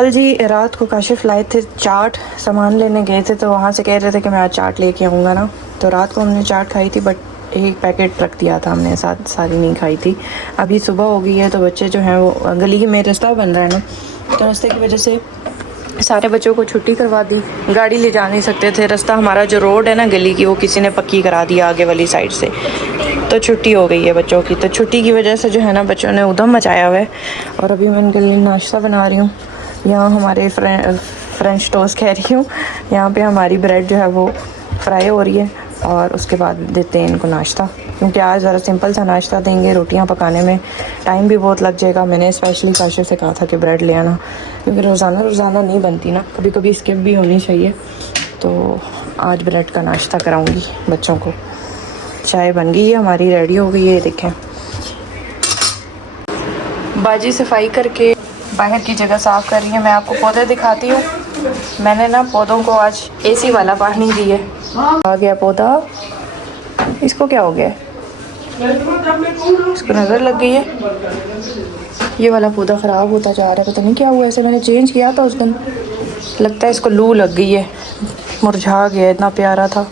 कल जी रात को काशिफ लाए थे चाट, सामान लेने गए थे तो वहाँ से कह रहे थे कि मैं आज चाट लेके आऊँगा ना, तो रात को हमने चाट खाई थी बट एक पैकेट रख दिया था हमने, साथ सारी नहीं खाई थी। अभी सुबह हो गई है तो बच्चे जो हैं वो गली में रास्ता बन रहा है ना, तो रास्ते की वजह से सारे बच्चों को छुट्टी करवा दी। गाड़ी ले जा नहीं सकते थे, रास्ता हमारा जो रोड है ना गली की वो किसी ने पक्की करा दिया आगे वाली साइड से, तो छुट्टी हो गई है बच्चों की। तो छुट्टी की वजह से जो है ना बच्चों ने उधम मचाया हुआ है। और अभी मैं इनके लिए नाश्ता बना रही हूँ। यहाँ हमारे फ्रेंच टोस्ट कह रही हूँ, यहाँ पे हमारी ब्रेड जो है वो फ्राई हो रही है और उसके बाद देते हैं इनको नाश्ता, क्योंकि आज ज़रा सिंपल सा नाश्ता देंगे। रोटियाँ पकाने में टाइम भी बहुत लग जाएगा। मैंने स्पेशली काशिफ से कहा था कि ब्रेड ले आना, क्योंकि रोज़ाना नहीं बनती ना, कभी कभी स्किप भी होनी चाहिए। तो आज ब्रेड का नाश्ता कराऊँगी बच्चों को। चाय बन गई है हमारी, रेडी हो गई है। देखें बाजी सफाई करके बाहर की जगह साफ़ कर रही है। मैं आपको पौधे दिखाती हूँ। मैंने ना पौधों को आज एसी वाला पानी दिया। आ गया पौधा, इसको क्या हो गया, इसको नज़र लग गई है। ये वाला पौधा ख़राब होता जा रहा है, पता नहीं क्या हुआ। ऐसे मैंने चेंज किया था उस दिन, लगता है इसको लू लग गई है, मुरझा गया, इतना प्यारा था।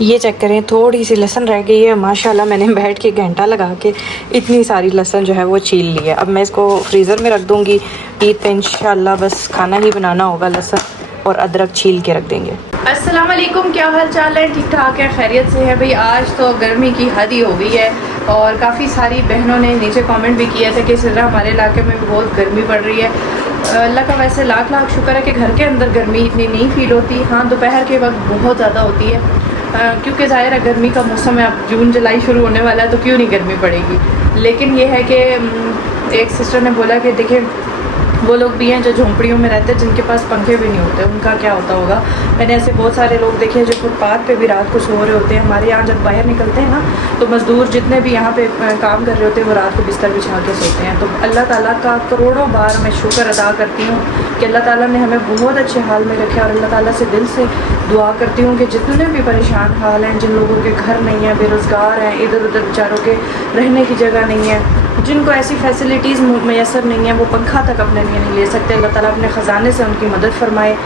ये चेक करें, थोड़ी सी लहसुन रह गई है। माशाल्लाह मैंने बैठ के घंटा लगा के इतनी सारी लहसुन जो है वो छील ली है। अब मैं इसको फ्रीज़र में रख दूँगी। ईद पे इंशाल्लाह बस खाना ही बनाना होगा, लहसुन और अदरक छील के रख देंगे। अस्सलाम वालेकुम, क्या हाल चाल है? ठीक ठाक है, खैरियत से है भाई। आज तो गर्मी की हद ही हो गई है और काफ़ी सारी बहनों ने नीचे कमेंट भी किया था कि सिर्फ हमारे इलाके में बहुत गर्मी पड़ रही है। अल्लाह का वैसे लाख लाख शुक्र है कि घर के अंदर गर्मी इतनी नहीं फील होती। हाँ, दोपहर के वक्त बहुत ज़्यादा होती है, क्योंकि ज़ाहिर है गर्मी का मौसम है, अब जून जुलाई शुरू होने वाला है तो क्यों नहीं गर्मी पड़ेगी। लेकिन ये है कि एक सिस्टर ने बोला कि देखिए वो लोग भी हैं जो झोंपड़ियों में रहते हैं, जिनके पास पंखे भी नहीं होते, उनका क्या होता होगा। मैंने ऐसे बहुत सारे लोग देखे जो फुटपाथ पे भी रात को सो रहे होते हैं। हमारे यहाँ जब बाहर निकलते हैं ना तो मज़दूर जितने भी यहाँ पे काम कर रहे होते हैं वो रात को बिस्तर बिछा के सोते हैं। तो अल्लाह ताला का करोड़ों बार मैं शुक्र अदा करती हूँ कि अल्लाह ताला ने हमें बहुत अच्छे हाल में रखे। और अल्लाह ताला से दिल से दुआ करती हूँ कि जितने भी परेशान हाल हैं, जिन लोगों के घर नहीं है, बेरोज़गार हैं, इधर उधर बेचारों के रहने की जगह नहीं है, जिनको ऐसी फैसिलिटीज़ मैसर नहीं है, वो पंखा तक अपने लिए नहीं ले सकते, अल्लाह ताला अपने ख़जाने से उनकी मदद फरमाए।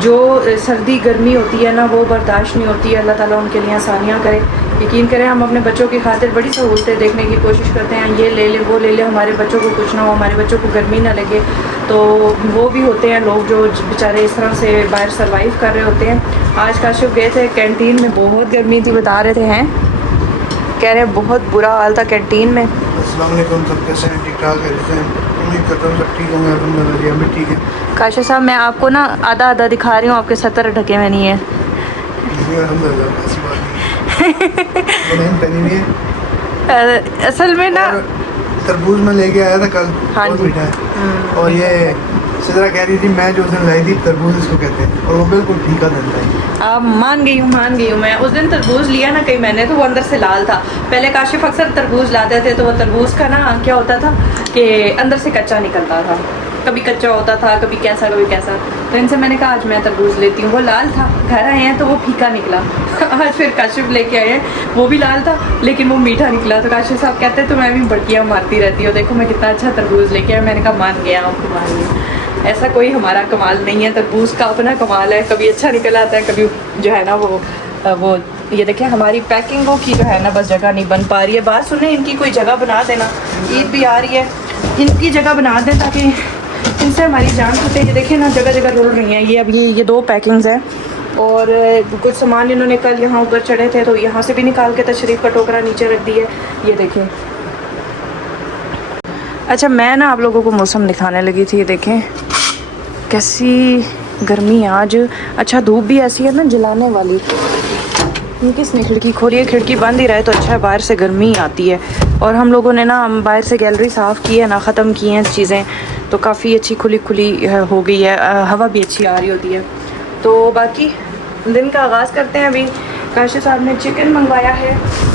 जो सर्दी गर्मी होती है ना वो बर्दाश्त नहीं होती है, अल्लाह ताला उनके लिए आसानियाँ करे। यकीन करें हम अपने बच्चों की खातिर बड़ी सहूलतें देखने की कोशिश करते हैं, ये ले ले वो ले ले, हमारे बच्चों को कुछ ना हो, हमारे बच्चों को गर्मी ना लगे। तो वो भी होते हैं लोग जो बेचारे इस तरह से बाहर सर्वाइव कर रहे होते हैं। आज काशिफ गए थे कैंटीन में, बहुत गर्मी थी, बता रहे थे हैं, कह रहे हैं बहुत बुरा हाल था कैंटीन में। अस्सलाम वालेकुम, सब कैसे हैं? ठीक ठाक है, उम्मीद करता हूँ सब ठीक होंगे। अल्हम्दुलिल्लाह हम भी ठीक है। काशिफ साहब मैं आपको ना आधा आधा दिखा रही हूँ, आपके सतर ढके में नहीं है। अल्हम्दुलिल्लाह, ऐसी बात नहीं है। पहनी हुई है असल में ना तरबूज में लेके आया था कल, हाँ बहुत जी। मीठा है। और ये सिदरा कह रही थी मैं जो उस दिन लाई थी तरबूज इसको कहते हैं, और वो बिल्कुल फीका था। अब मान गई हूँ मैं। उस दिन तरबूज लिया ना कहीं मैंने, तो वो अंदर से लाल था। पहले काशिफ अक्सर तरबूज लाते थे तो वो तरबूज का ना क्या होता था कि अंदर से कच्चा निकलता था, कभी कच्चा होता था, कभी कैसा कभी कैसा। तो इनसे मैंने कहा आज मैं तरबूज लेती हूँ। वो लाल था, घर आए हैं तो वो फीका निकला। आज फिर काशिफ लेके आए हैं, वो भी लाल था लेकिन वो मीठा निकला। तो काशिफ साहब कहते हैं तो मैं भी बड़कियाँ मारती रहती हूँ, देखो मैं कितना अच्छा तरबूज लेके आया। मैंने कहा मान गया, आपको मान लिया। ऐसा कोई हमारा कमाल नहीं है, तरबूज का अपना कमाल है, कभी अच्छा निकल आता है, कभी जो है ना वो ये देखें हमारी पैकिंगों की जो है ना बस जगह नहीं बन पा रही है। बात सुने, इनकी कोई जगह बना देना, ईद भी आ रही है, इनकी जगह बना दें ताकि इनसे हमारी जान छूटे। ये देखें ना जगह जगह रोल रही हैं। ये अभी ये 2 पैकिंग्स हैं और कुछ सामान इन्होंने कल यहाँ ऊपर चढ़े थे तो यहाँ से भी निकाल के तशरीफ़ का टोकरा नीचे रख दिया। ये देखें। अच्छा मैं ना आप लोगों को मौसम दिखाने लगी थी, ये देखें कैसी गर्मी आज। अच्छा धूप भी ऐसी है ना जलाने वाली। किसने खिड़की खोली है? खिड़की बंद ही रहे तो अच्छा है, बाहर से गर्मी आती है। और हम लोगों ने ना बाहर से गैलरी साफ़ की है ना, ख़त्म की हैं चीज़ें, तो काफ़ी अच्छी खुली खुली हो गई है, हवा भी अच्छी आ रही होती है। तो बाकी दिन का आगाज़ करते हैं। अभी काशिफ साहब ने चिकन मंगवाया है,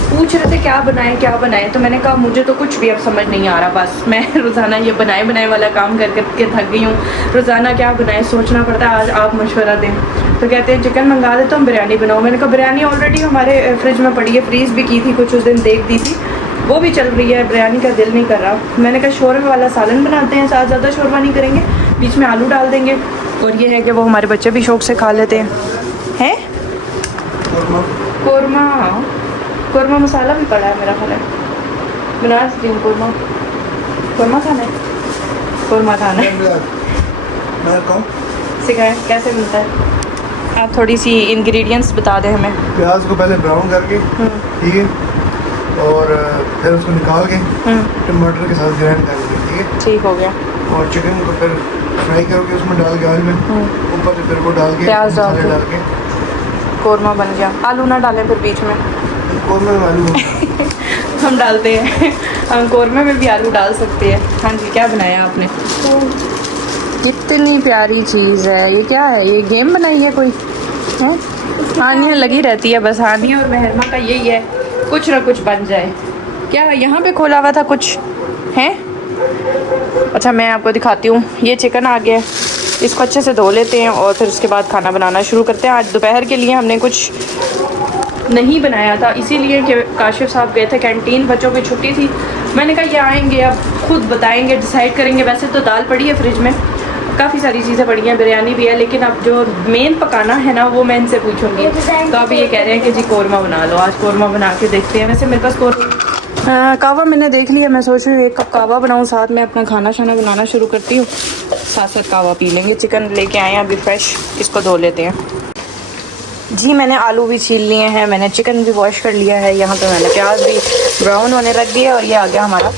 पूछ रहे थे क्या बनाएं, तो मैंने कहा मुझे तो कुछ भी अब समझ नहीं आ रहा, बस मैं रोज़ाना ये बनाए वाला काम कर करके थक गई हूँ। रोज़ाना क्या बनाएं सोचना पड़ता है, आज आप मशवरा दें। तो कहते हैं चिकन मंगा दे तो हम बिरयानी बनाओ। मैंने कहा बिरयानी ऑलरेडी हमारे फ्रिज में पड़ी है, फ्रीज़ भी की थी कुछ उस दिन, देख दी थी, वो भी चल रही है, बिरयानी का दिल नहीं कर रहा। मैंने कहा शोरमे वाला सालन बनाते हैं, साथ ज़्यादा शोरमा नहीं करेंगे, बीच में आलू डाल देंगे। और ये है कि वो हमारे बच्चे भी शौक से खा लेते हैं। कोरमा कोरमा मसाला भी पड़ा है मेरा ख्याल है, बना सकती हूँ कोरमा। कोरमा खाना है, कोरमा खाना है। मैं कहूँ सिखाएं कैसे बनता है? आप थोड़ी सी इंग्रेडिएंट्स बता दें हमें। प्याज को पहले ब्राउन करके, ठीक है, और फिर उसको निकाल के टमाटर के साथ ग्राइंड करेंगे, ठीक है। ठीक हो गया। और चिकन को फिर फ्राई करके उसमें डाल के ऑयल में ऊपर से फिर वो डाल के प्याज डाल मसाले के। डाल के कोरमा बन गया। आलू ना डालें फिर बीच में। कोरमा में आलू हम डालते हैं, हम कोरमे में भी आलू डाल सकते हैं। हाँ जी, क्या बनाया आपने? इतनी प्यारी चीज़ है ये। क्या है ये? गेम बनाई है कोई? हैं? आनिया लगी रहती है बस। आनिया और महरमा का यही है, कुछ ना कुछ बन जाए। क्या यहाँ पे खोला हुआ था कुछ है? अच्छा मैं आपको दिखाती हूँ। ये चिकन आ गया, इसको अच्छे से धो लेते हैं और फिर उसके बाद खाना बनाना शुरू करते हैं। आज दोपहर के लिए हमने कुछ नहीं बनाया था, इसीलिए कि काशिफ साहब गए थे कैंटीन, बच्चों की छुट्टी थी। मैंने कहा ये आएंगे अब खुद बताएंगे, डिसाइड करेंगे। वैसे तो दाल पड़ी है फ्रिज में, काफ़ी सारी चीज़ें पड़ी हैं, बिरयानी भी है, लेकिन अब जो मेन पकाना है ना वो मैं इनसे पूछूंगी। तो अभी ये कह रहे हैं कि जी कौरमा बना लो। आज कौरमा बना के देखते हैं। वैसे मेरे पास कावा मैंने देख लिया। मैं सोच रही हूँ 1 कप कावा बनाऊँ, साथ में अपना खाना शाना बनाना शुरू करती हूँ, साथ साथ कावा पी लेंगे। चिकन लेके आए हैं अभी फ्रेश, इसको धो लेते हैं। जी मैंने आलू भी छील लिए हैं, मैंने चिकन भी वॉश कर लिया है। यहाँ पे मैंने प्याज भी ब्राउन होने रख दिया और ये आ गया हमारा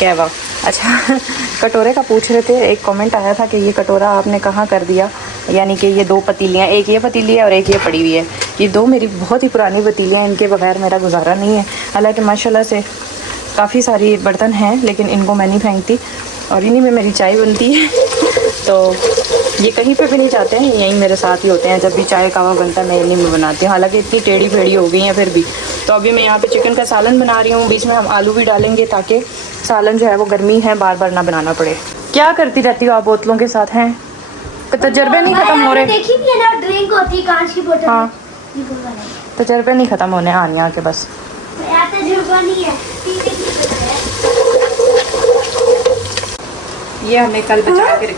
कहवा। अच्छा कटोरे का पूछ रहे थे, एक कमेंट आया था कि ये कटोरा आपने कहाँ कर दिया, यानी कि ये 2 पतीलियाँ, एक ये पतीली है और एक ये पड़ी हुई है। ये 2 मेरी बहुत ही पुरानी पतीलियाँ, इनके बगैर मेरा गुजारा नहीं है। हालांकि माशाल्लाह से काफ़ी सारी बर्तन हैं, लेकिन इनको मैं नहीं फेंकती और इन्हीं में मेरी चाय बनती है। तो ये कहीं पे भी नहीं जाते हैं, यहीं मेरे साथ ही होते हैं। जब भी चाय कावा बनता है मैं इन्हीं में बनाती हूँ। हालांकि इतनी टेढ़ी फेढ़ी हो गई हैं फिर भी। तो अभी मैं यहाँ पे चिकन का सालन बना रही हूँ, बीच में हम आलू भी डालेंगे ताकि सालन जो है वो गर्मी है बार बार ना बनाना पड़े। क्या करती रहती हो आप बोतलों के साथ? हैं तजर्बे नहीं ख़त्म हो रहे? देखी थी ना, ड्रिंक होती है कांच की बोतल। हाँ तजर्बे नहीं ख़त्म होने आनिया के बस। यार तजुर्बा नहीं है। ये हमने कल बचा के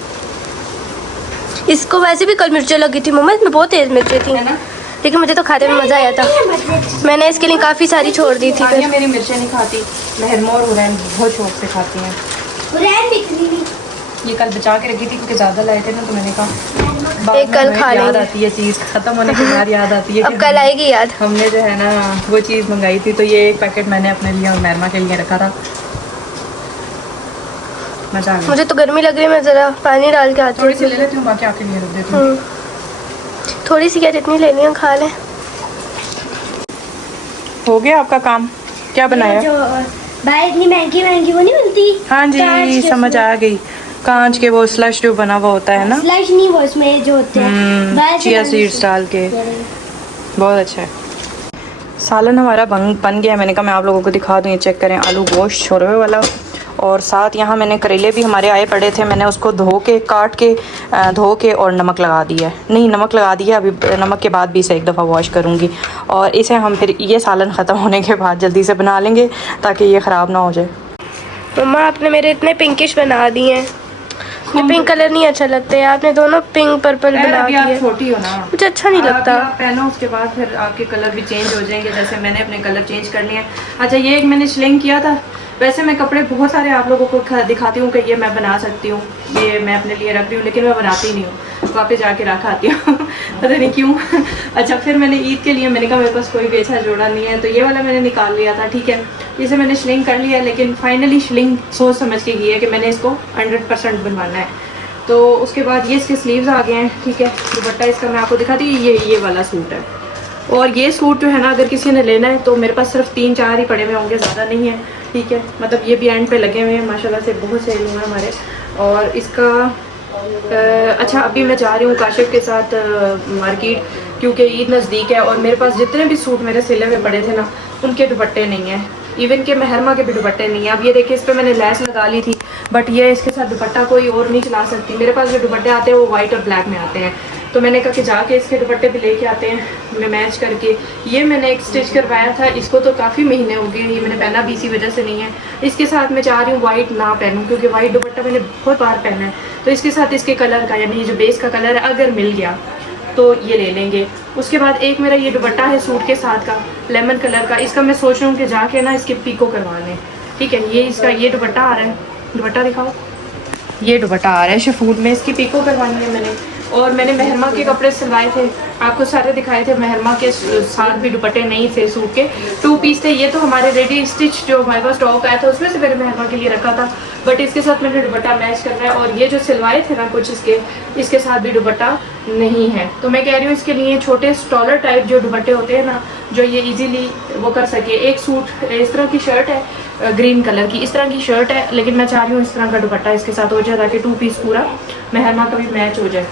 इसको वैसे भी कल मिर्चें लगी थी मम्मा, इसमें बहुत तेज मिर्चें थी, है ना, लेकिन मुझे तो खाने में मज़ा आया था। मैंने इसके लिए काफ़ी सारी छोड़ दी थी। आनिया मेरी मिर्चें नहीं खाती, महरमोर और हुरैन बहुत शौक से खाती हैं। ये कल बचा के रखी थी क्योंकि ज़्यादा लाए थे ना, तो मैंने कहा एक कल खा याद लेंगे। आती है चीज़ ख़त्म होने के बाद याद आती है अब कल आएगी याद। हमने जो है ना वो चीज़ मंगाई थी। तो ये 1 पैकेट मैंने अपने लिए और महरमा के लिए रखा था। मज़ा आ गया। मुझे तो गर्मी लग रही है, मैं ज़रा पानी डाल के आती थोड़ी सी हूँ। ले लेती हूँ, बाकी आपके लिए रख देती हूँ। थोड़ी सी क्या, जितनी लेनी है खा लें। हो गया आपका काम? क्या बनाया? जो भाई इतनी महंगी महंगी वो नहीं मिलती। हाँ कांच जी के समझ आ गई। कांच के वो स्लश जो बना हुआ होता है ना, स्लश नहीं, वो इसमें जो होते हैं बाहर से चिया बनाने सीड्स से। डाल के, बहुत अच्छा है। सालन हमारा बन गया। मैंने कहा मैं आप लोगों को दिखा दूँ। ये चेक करें, आलू गोश्त शोरवे वाला, और साथ यहाँ मैंने करेले भी हमारे आए पड़े थे, मैंने उसको धो के काट के धो के और नमक लगा दिया है। नहीं नमक लगा दिया, अभी नमक के बाद भी इसे एक दफ़ा वॉश करूँगी। और इसे हम फिर ये सालन ख़त्म होने के बाद जल्दी से बना लेंगे ताकि ये ख़राब ना हो जाए। मम्मा आपने मेरे इतने पिंकिश बना दिए हैं। ये पिंक कलर नहीं अच्छा लगता है, आपने दोनों पिंक पर्पल बना अभी आप दिए। छोटी हो ना, मुझे अच्छा नहीं लगता। आप पहनो, उसके बाद फिर आपके कलर भी चेंज हो जाएंगे। जैसे मैंने अपने कलर चेंज कर लिए हैं। अच्छा ये एक मैंने स्लिंग किया था। वैसे मैं कपड़े बहुत सारे आप लोगों को दिखाती हूँ कि ये मैं बना सकती हूँ, ये मैं अपने लिए रख रही हूँ, लेकिन मैं बनाती नहीं हूँ, वापस जाके रख आती हूँ पता नहीं क्यों। अच्छा फिर मैंने ईद के लिए मैंने कहा मेरे पास कोई भी अच्छा जोड़ा नहीं है, तो ये वाला मैंने निकाल लिया था। ठीक है, इसे मैंने स्लिंग कर लिया, लेकिन फाइनली स्लिंग सोच समझ के की है कि मैंने इसको 100% बनवाना है। तो उसके बाद ये इसके स्लीव्स आ गए हैं। ठीक है, दुपट्टा इसका मैं आपको दिखाती हूँ। ये वाला सूट है, और ये सूट जो है ना अगर किसी ने लेना है तो मेरे पास सिर्फ 3-4 ही पड़े हुए होंगे, ज़्यादा नहीं है। ठीक है, मतलब ये भी एंड पे लगे हुए हैं माशाल्लाह से, बहुत सेल हुआ है हमारे। और इसका अच्छा अभी मैं जा रही हूँ काशिफ के साथ मार्केट, क्योंकि ईद नज़दीक है और मेरे पास जितने भी सूट मेरे सिले में पड़े थे ना उनके दुपट्टे नहीं हैं, इवन के महरमा के भी दुपट्टे नहीं है। अब ये देखिए इस पर मैंने लेस लगा ली थी, बट ये इसके साथ दुपट्टा कोई और नहीं चला सकती। मेरे पास जो दुपट्टे आते हैं वो वाइट और ब्लैक में आते हैं, तो मैंने कहा कि जाके इसके दुपट्टे भी लेके आते हैं, मैं मैच करके। ये मैंने एक स्टिच करवाया था, इसको तो काफ़ी महीने हो गए, ये मैंने पहना भी इसी वजह से नहीं है। इसके साथ मैं चाह रही हूँ वाइट ना पहनूँ, क्योंकि वाइट दुपट्टा मैंने बहुत बार पहना है। तो इसके साथ इसके कलर का, यानी जो बेस का कलर है, अगर मिल गया तो ये ले लेंगे। उसके बाद एक मेरा ये दुपट्टा है सूट के साथ का, लेमन कलर का। इसका मैं सोच रही हूँ कि जाके ना इसके पीको करवा लें। ठीक है, ये इसका ये दुपट्टा आ रहा है, दुपट्टा दिखाओ, ये दुपट्टा आ रहा है शिफॉन में, इसकी पीको करवानी है मैंने। और मैंने मेहरमा के कपड़े सिलवाए थे, आपको सारे दिखाए थे। मेहरमा के साथ भी दुपट्टे नहीं थे, सूट के 2 पीस थे। ये तो हमारे रेडी स्टिच जो हमारे पास स्टॉक आया था उसमें से मैंने मेहरमा के लिए रखा था, बट इसके साथ मैंने दुपट्टा मैच करना है। और ये जो सिलवाए थे ना कुछ इसके साथ भी दुपट्टा नहीं है। तो मैं कह रही हूँ इसके लिए छोटे स्टॉलर टाइप जो दुपट्टे होते हैं ना, जो ये इजीली वो कर सके। एक सूट इस तरह की शर्ट है, ग्रीन कलर की इस तरह की शर्ट है, लेकिन मैं चाह रही हूँ इस तरह का दुपट्टा इसके साथ हो जाए, ताकि 2 पीस पूरा मेहरमा का भी मैच हो जाए।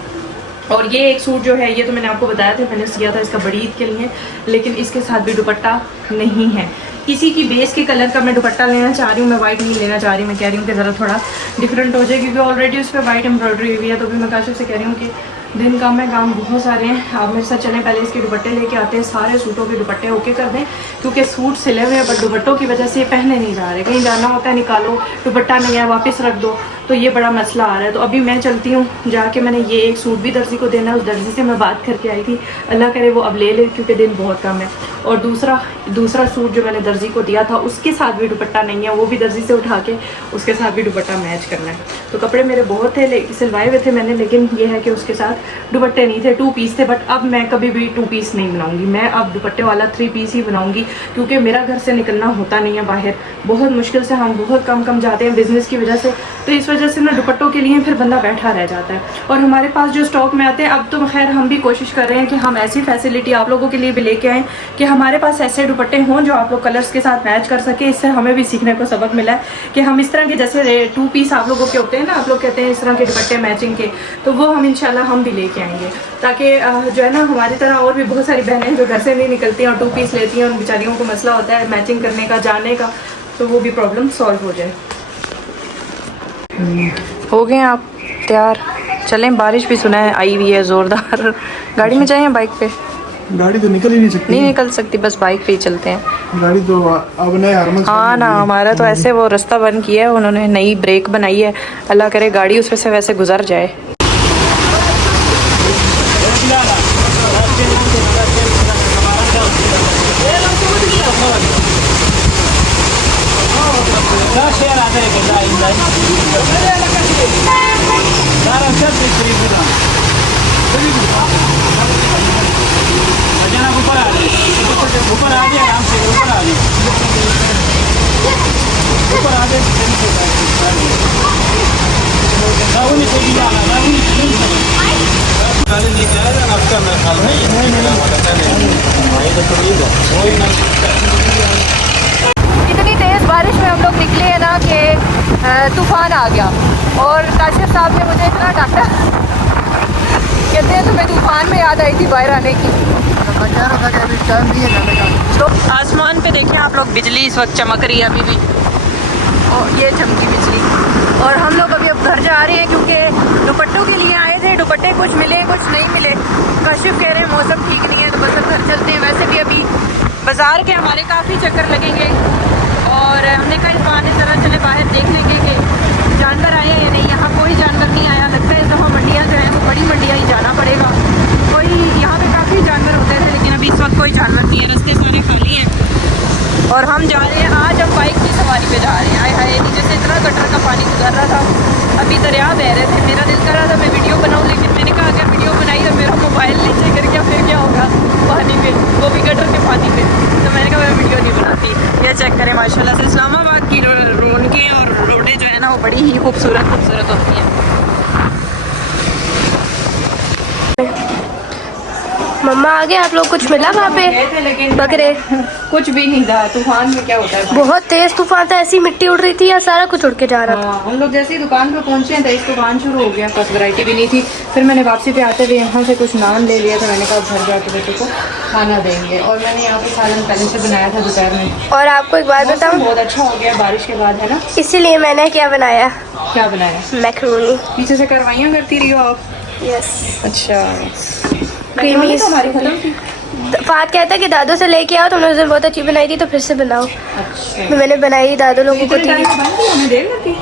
और ये एक सूट जो है, ये तो मैंने आपको बताया था, मैंने सिया था इसका बड़ी ईद के लिए, लेकिन इसके साथ भी दुपट्टा नहीं है। किसी की बेस के कलर का मैं दुपट्टा लेना चाह रही हूँ, मैं वाइट नहीं लेना चाह रही। मैं कह रही हूँ कि ज़रा थोड़ा डिफरेंट हो जाए, क्योंकि ऑलरेडी उस पर वाइट एम्ब्रॉयडरी हुई है। तो भी मैं काशिफ से कह रही हूँ कि दिन कम है, काम बहुत सारे हैं, आप मेरे साथ चलें, पहले इसके दुपट्टे लेके आते हैं, सारे सूटों के दुपट्टे ओके कर दें, क्योंकि सूट सिले हुए हैं बट दुपट्टों की वजह से पहने नहीं जा रहे। कहीं जाना होता है निकालो, दुपट्टा नहीं है वापस रख दो, तो ये बड़ा मसला आ रहा है। तो अभी मैं चलती हूँ, जाके मैंने ये एक सूट भी दर्जी को देना है, उस दर्जी से मैं बात करके आई थी, अल्लाह करे वो अब ले ले, क्योंकि दिन बहुत कम है। और दूसरा सूट जो मैंने दर्जी को दिया था उसके साथ भी दुपट्टा नहीं है, वो भी दर्जी से उठा के उसके साथ भी दुपट्टा मैच करना है। तो कपड़े मेरे बहुत थे, सिलवाए हुए थे मैंने, लेकिन ये है कि उसके साथ दुपट्टे नहीं थे, 2 पीस थे। बट अब मैं कभी भी 2 पीस नहीं बनाऊंगी, मैं अब दुपट्टे वाला 3 पीस ही बनाऊंगी, क्योंकि मेरा घर से निकलना होता नहीं है बाहर, बहुत मुश्किल से, हम बहुत कम जाते हैं बिज़नेस की वजह से। तो इस वजह से ना दुपट्टों के लिए फिर बंदा बैठा रह जाता है। और हमारे पास जो स्टॉक में आते हैं, अब तो खैर हम भी कोशिश कर रहे हैं कि हम ऐसी फैसिलिटी आप लोगों के लिए भी लेके आएँ कि हमारे पास ऐसे दुपट्टे हों जो आप लोग कलर्स के साथ मैच कर सके। इससे हमें भी सीखने को सबक मिला है कि हम इस तरह के, जैसे 2 पीस आप लोगों के होते हैं ना, आप लोग कहते हैं इस तरह के दुपट्टे मैचिंग के, तो वो हम इंशाल्लाह हम भी लेके आएंगे, ताकि जो है ना हमारी तरह और भी बहुत सारी बहनें जो घर से नहीं निकलती हैं और 2 पीस लेती हैं, उन बेचारियों को मसला होता है मैचिंग करने का, जाने का, तो वो भी प्रॉब्लम सॉल्व हो जाए। हो गए आप तैयार? चलें, बारिश भी सुना है आई हुई है ज़ोरदार। गाड़ी में जाएं या बाइक पे? गाड़ी तो निकल ही नहीं सकती। नहीं निकल सकती, बस बाइक पे ही चलते हैं। गाड़ी तो अब नए हारमन। हाँ ना, हमारा तो ऐसे वो रास्ता बंद किया है उन्होंने, नई ब्रेक बनाई है, अल्लाह करे गाड़ी उसमें से वैसे गुजर जाए। इतनी तेज़ बारिश में हम लोग निकले हैं ना कि तूफ़ान आ गया, और काशिफ साहब ने मुझे इतना डांटा, कहते हैं तुम्हें तूफ़ान में याद आई थी बाहर आने की। तो आसमान पे देखें आप लोग, बिजली इस वक्त चमक रही है अभी भी, और ये चमकी बिजली। और हम लोग अभी अब घर जा रहे हैं, क्योंकि दुपट्टों के लिए आए थे, दुपट्टे कुछ मिले कुछ नहीं मिले। काशिफ कह रहे हैं मौसम ठीक नहीं है, तो बस अब घर चलते हैं। वैसे भी अभी बाज़ार के हमारे काफ़ी चक्कर लगेंगे, और हमने कहा इस बहाने ज़रा चले बाहर देख लेंगे कि जानवर आए हैं या नहीं। यहाँ कोई जानवर नहीं आया, लगता है जहाँ मंडियाँ जो हैं वो बड़ी मंडियाँ ही जाना पड़ेगा। कोई यहाँ पे काफ़ी जानवर होते थे, लेकिन अभी इस वक्त कोई जानवर नहीं है, रास्ते सारे खाली हैं। और हम जा रहे हैं, आज हम बाइक की सवारी पे जा रहे हैं। आए हाय, नीचे से इतना गटर का पानी गुजर रहा था, अभी दरिया बह रहे थे। मेरा दिल कर रहा था मैं वीडियो बनाऊँ, लेकिन मैंने कहा अगर वीडियो बनाई तो मेरा मोबाइल नीचे गिर गया फिर क्या होगा पानी में, वो भी गटर के पानी में। तो मैंने कहा मैं वीडियो नहीं बनाती। ये चेक करें माशाल्लाह से इस्लामाबाद की रौनकें और रोडें जो है ना वो बड़ी ही खूबसूरत होती हैं। मम्मा आ गए, आप लोग कुछ मिला वहाँ पे? गए थे लेकिन बकरे कुछ भी नहीं था। तूफान में क्या होता है, बहुत तेज तूफान था, ऐसी मिट्टी उड़ रही थी या सारा कुछ उड़ के जा रहा था। हाँ, हम लोग जैसे ही दुकान पे पहुंचे हैं तेज तूफान शुरू हो गया, बस वैरायटी भी नहीं थी। फिर मैंने वापसी पे आते हुए यहाँ से कुछ नान ले लिया था, मैंने कहा घर जाके बच्चों को खाना देंगे। और मैंने यहाँ पे सालन पहले से बनाया था दोपहर में। और आपको एक बात बताऊँ, बहुत अच्छा हो गया बारिश के बाद, है ना। इसीलिए मैंने क्या बनाया, क्या बनाया? मैक्रोनी। पीछे से करवाइयाँ करती रही हो आप। यस अच्छा क्रीमी तो हमारी खत्म थी। फात कहता है कि दादू से लेके आओ, तुमने उस दिन बहुत अच्छी बनाई थी तो फिर से बनाओ। अच्छा तो मैंने बनाई, दादू लोगों को दी। हमें देर लगी?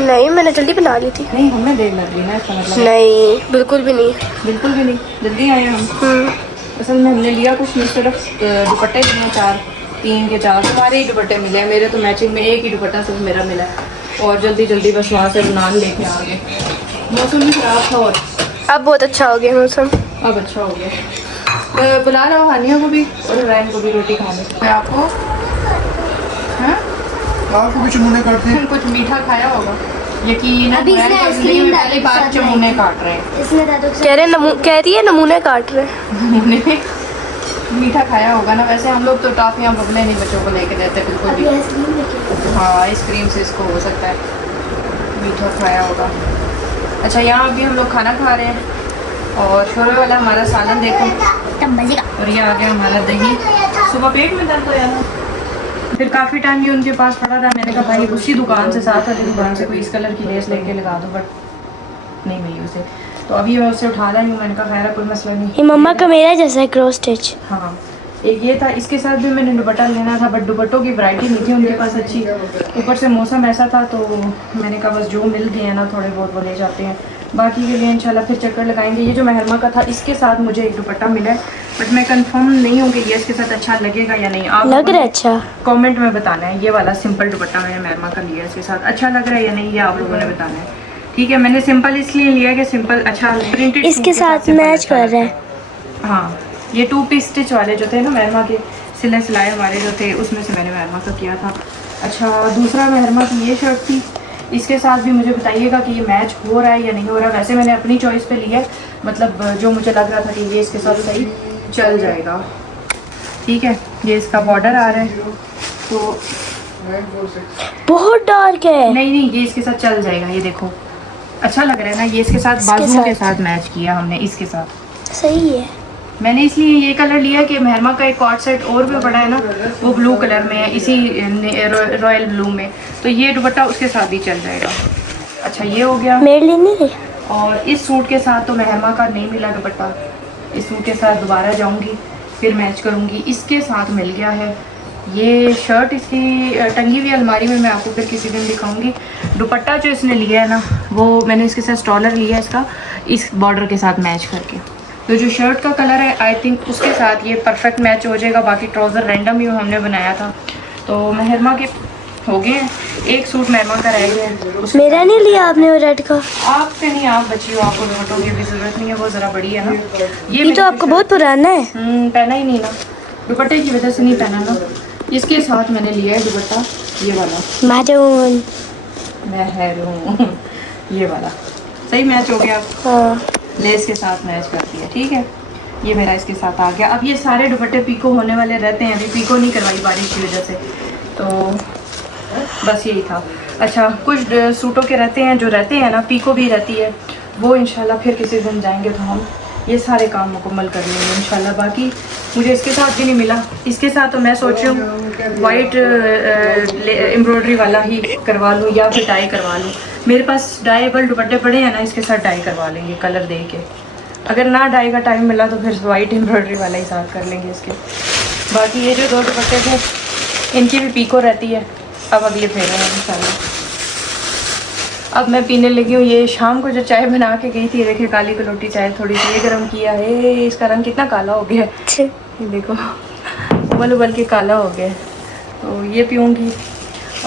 नहीं, मैंने जल्दी बना ली थी। नहीं हमें देर लग रही है इसका मतलब। नहीं, बिल्कुल भी नहीं। बिल्कुल भी नहीं, जल्दी आए हम। असल में हमने लिया कुछ नहीं, सिर्फ दुपट्टे लिए 3 के 4 तुम्हारे ही दुपट्टे मिले हैं, मेरे तो मैचिंग में एक ही दुपट्टा सिर्फ मेरा मिला है। और जल्दी जल्दी बस वहाँ से नान लेके आ गए। मौसम भी ख़राब था और अब बहुत अच्छा हो गया मौसम। अब अच्छा हो गया। तो बुला लो हानिया को भी और रैन को भी रोटी खाने। मैं आपको हाँ आपको भी चुमुने काटते हैं। कुछ मीठा खाया होगा यकीन। अभी इसने आइसक्रीम में पहली बार चमुने काट रहे हैं। इसने दादू से कह रही है नमूने काट रहे हैं। नमूने मीठा खाया होगा ना। वैसे हम लोग तो टॉफियाँ बबले नहीं बच्चों को लेके देते बिल्कुल अभी भी। आइसक्रीम लेके हाँ आइसक्रीम से इसको हो सकता है मीठा खाया होगा। अच्छा यहाँ अभी हम लोग खाना खा रहे हैं और छोरे वाला हमारा सालन देखो, तब बजेगा। और ये आ गया हमारा दही। सुबह पेट में दर्द हो जाता, फिर काफ़ी टाइम ये उनके पास पड़ा था। मैंने कहा भाई उसी दुकान से, साथ वाली दुकान से कोई इस कलर की लेस लेके लगा दो, बट नहीं मिली उसे। तो अभी मैं उससे उठा लाई हूँ। मैंने कहा खैर कोई मसला नहीं। ये मम्मा का मेरा जैसा है क्रॉस स्टिच। हाँ एक ये था, इसके साथ भी मैंने दुपट्टा लेना था बट दुपट्टों की वैरायटी नहीं थी उनके पास अच्छी। ऊपर से मौसम ऐसा था तो मैंने कहा बस जो मिल गए हैं ना थोड़े बहुत वो ले जाते हैं। बाकी के लिए इंशाल्लाह फिर चक्कर लगाएंगे। ये जो महरमा का था इसके साथ मुझे एक दुपट्टा मिला है बट मैं कंफर्म नहीं हूँ कि ये इसके साथ अच्छा लगेगा या नहीं। आप लग रहा है अच्छा। कमेंट में बताना है। ये वाला सिंपल दुपट्टा मैंने महरमा का लिया है, इसके साथ अच्छा लग रहा है या नहीं ये आप लोगों ने बताना है। ठीक है, मैंने सिंपल इसलिए लिया कि सिंपल अच्छा प्रिंटेड इसके साथ मैच कर रहा है। हाँ ये 2 पीस स्टिच वाले जो थे ना महरमा के सिले सिलाए हमारे जो थे उसमें से मैंने महरमा का किया था। अच्छा दूसरा महरमा की ये शर्ट थी, इसके साथ भी मुझे बताइएगा कि ये मैच हो रहा है या नहीं हो रहा। वैसे मैंने अपनी चॉइस पे लिया, मतलब जो मुझे लग रहा था कि ये इसके साथ सही चल जाएगा। ठीक है, ये इसका बॉर्डर आ रहा है तो बहुत डार्क है। नहीं ये इसके साथ चल जाएगा। ये देखो अच्छा लग रहा है ना, ये इसके साथ बाजुओं के साथ मैच किया हमने इसके साथ। सही है। मैंने इसलिए ये कलर लिया कि महरमा का एक कॉर्ड सेट और भी पड़ा है ना, वो ब्लू कलर में है, इसी रॉयल ब्लू में, तो ये दुपट्टा उसके साथ भी चल जाएगा। अच्छा ये हो गया। मेरे लिए नहीं है। और इस सूट के साथ तो महरमा का नहीं मिला दुपट्टा, इस सूट के साथ दोबारा जाऊंगी फिर मैच करूंगी। इसके साथ मिल गया है ये शर्ट, इसकी टंगी हुई अलमारी में, मैं आपको फिर किसी दिन दिखाऊंगी। दुपट्टा जो इसने लिया है ना वो मैंने इसके साथ स्टॉलर लिया है इसका, इस बॉर्डर के साथ मैच करके। तो जो शर्ट का कलर है आई थिंक उसके साथ ये परफेक्ट मैच हो जाएगा। बाकी ट्राउज़र रैंडम ही हमने बनाया था। तो महरमा के हो गए हैं, एक सूट महरमा का रह गया है। मेरा नहीं लिया आपने वो रेड का? आपसे नहीं, आप बच्ची हो, आपको दुपट्टों की भी जरूरत नहीं है, वो ज़रा बड़ी है ना। ये तो आपको बहुत पुराना है। पहना ही नहीं ना, दुपट्टे की वजह से नहीं पहना ना। इसके साथ मैंने लिया है दुपट्टा ये वाला मैरून। महरून ये वाला सही मैच हो गया। हाँ लेस के साथ मैच कर दिया। ठीक है, ये मेरा इसके साथ आ गया। अब ये सारे दुपट्टे पीको होने वाले रहते हैं, अभी पीको नहीं करवाई बारिश की वजह से, तो बस यही था। अच्छा कुछ सूटों के रहते हैं, जो रहते हैं ना पीको भी रहती है, वो इंशाल्लाह फिर किसी दिन जाएंगे तो हम ये सारे काम मुकम्मल कर लेंगे इंशाल्लाह। बाकी मुझे इसके साथ भी नहीं मिला, इसके साथ तो मैं सोच रही हूँ वाइट एम्ब्रॉयडरी वाला ही करवा लूँ या फिर डाई करवा लूँ। मेरे पास डाईबल दुपट्टे पड़े हैं ना, इसके साथ डाई करवा लेंगे कलर दे के। अगर ना डाई का टाइम मिला तो फिर वाइट एम्ब्रॉयडरी वाला ही साथ कर लेंगे इसके। बाकी ये जो 2 दुपट्टे थे इनकी भी पीको रहती है। अब अगले फेरे हैं इंशाल्लाह। अब मैं पीने लगी हूँ। ये शाम को जो चाय बना के गई थी, देखिए काली कलोटी चाय, थोड़ी सी ये गर्म किया है, इसका रंग कितना काला हो गया है, ये देखो उबल उबल के काला हो गया है। तो ये पीऊँगी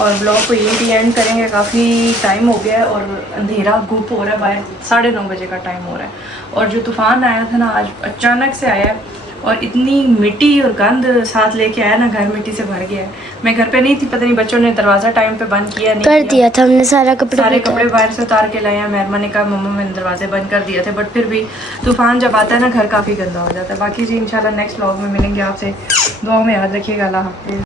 और ब्लॉग को यहीं भी एंड करेंगे। काफ़ी टाइम हो गया है और अंधेरा गुप हो रहा है, बाहर 9:30 बजे का टाइम हो रहा है। और जो तूफ़ान आया था ना आज अचानक से आया है और इतनी मिट्टी और गंद साथ लेके आया ना, घर मिट्टी से भर गया है। मैं घर पे नहीं थी, पता नहीं बच्चों ने दरवाज़ा टाइम पे बंद किया नहीं कर दिया था हमने, सारे कपड़े बाहर से उतार के लाए हैं। मेहरमा ने कहा मम्मा मैंने दरवाजे बंद कर दिए थे, बट फिर भी तूफ़ान जब आता है ना घर काफ़ी गंदा हो जाता है। बाकी जी इंशाल्लाह नेक्स्ट व्लॉग में मिलेंगे आपसे। दुआ में याद रखिएगा। अल्लाह हाफ़िज़।